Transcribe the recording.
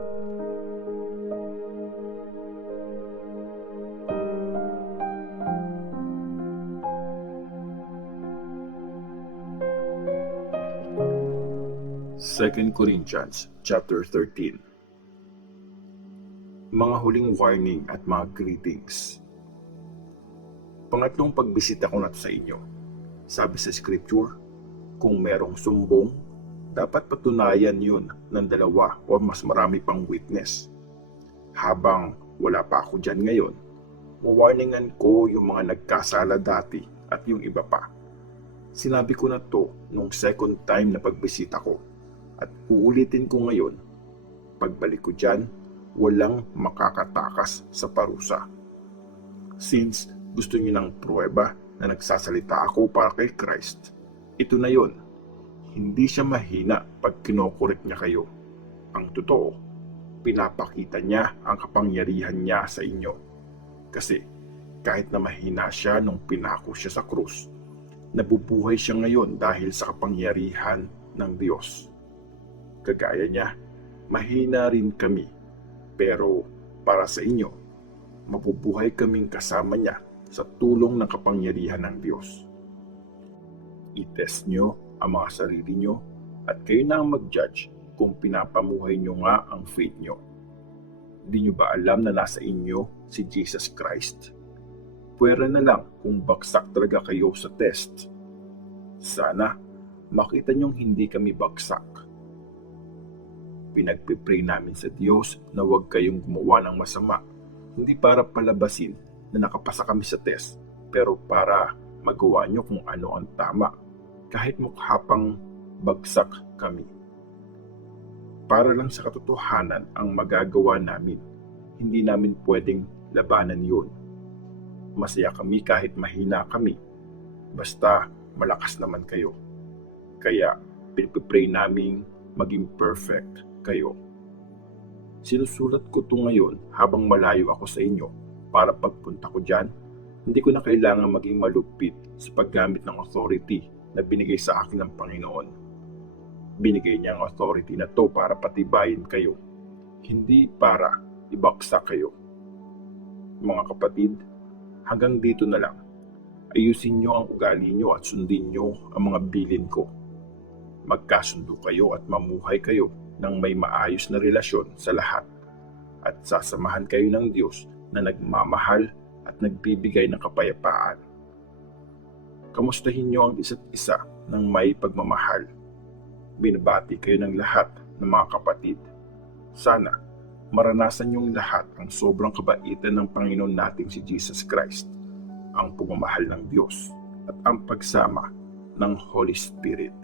2 Corinthians chapter 13. Mga huling warning at mga greetings. Pangatlong pagbisita ko na sa inyo. Sabi sa scripture, kung merong sumbong, dapat patunayan yun ng dalawa o mas marami pang witness. Habang wala pa ako dyan ngayon, mawarningan ko yung mga nagkasala dati at yung iba pa. Sinabi ko na to nung second time na pagbisita ko. At uulitin ko ngayon, pagbalik ko dyan, walang makakatakas sa parusa. Since gusto niyo ng pruweba na nagsasalita ako para kay Christ, ito na yon. Hindi siya mahina pag kinokorek niya kayo. Ang totoo, pinapakita niya ang kapangyarihan niya sa inyo. Kasi kahit na mahina siya nung pinako siya sa krus, nabubuhay siya ngayon dahil sa kapangyarihan ng Diyos. Kagaya niya, mahina rin kami, pero para sa inyo, mabubuhay kaming kasama niya sa tulong ng kapangyarihan ng Diyos. I-test nyo ang mga sarili nyo at kayo na ang mag-judge kung pinapamuhay nyo nga ang faith nyo. Di nyo ba alam na nasa inyo si Jesus Christ? Pwera na lang kung bagsak talaga kayo sa test. Sana makita nyong hindi kami bagsak. Pinagpipray namin sa Diyos na huwag kayong gumawa ng masama, hindi para palabasin na nakapasa kami sa test, pero para magawa nyo kung ano ang tama, kahit mukha pang bagsak kami. Para lang sa katotohanan ang magagawa namin, hindi namin pwedeng labanan yun. Masaya kami kahit mahina kami, basta malakas naman kayo. Kaya pinagpipray namin maging perfect kayo. Sinusulat ko ito ngayon habang malayo ako sa inyo para pagpunta ko dyan, hindi ko na kailangan maging malupit sa paggamit ng authority na binigay sa akin ng Panginoon. Binigay niya ang authority na to para patibayin kayo, hindi para ibaksa kayo. Mga kapatid, hanggang dito na lang. Ayusin niyo ang ugali niyo at sundin niyo ang mga bilin ko. Magkasundo kayo at mamuhay kayo ng may maayos na relasyon sa lahat at sasamahan kayo ng Diyos na nagmamahal at nagbibigay ng kapayapaan. Kamustahin niyo ang isa't isa ng may pagmamahal. Binabati kayo ng lahat ng mga kapatid. Sana maranasan niyong lahat ang sobrang kabaitan ng Panginoon nating si Jesus Christ, ang pagmamahal ng Diyos at ang pagsama ng Holy Spirit.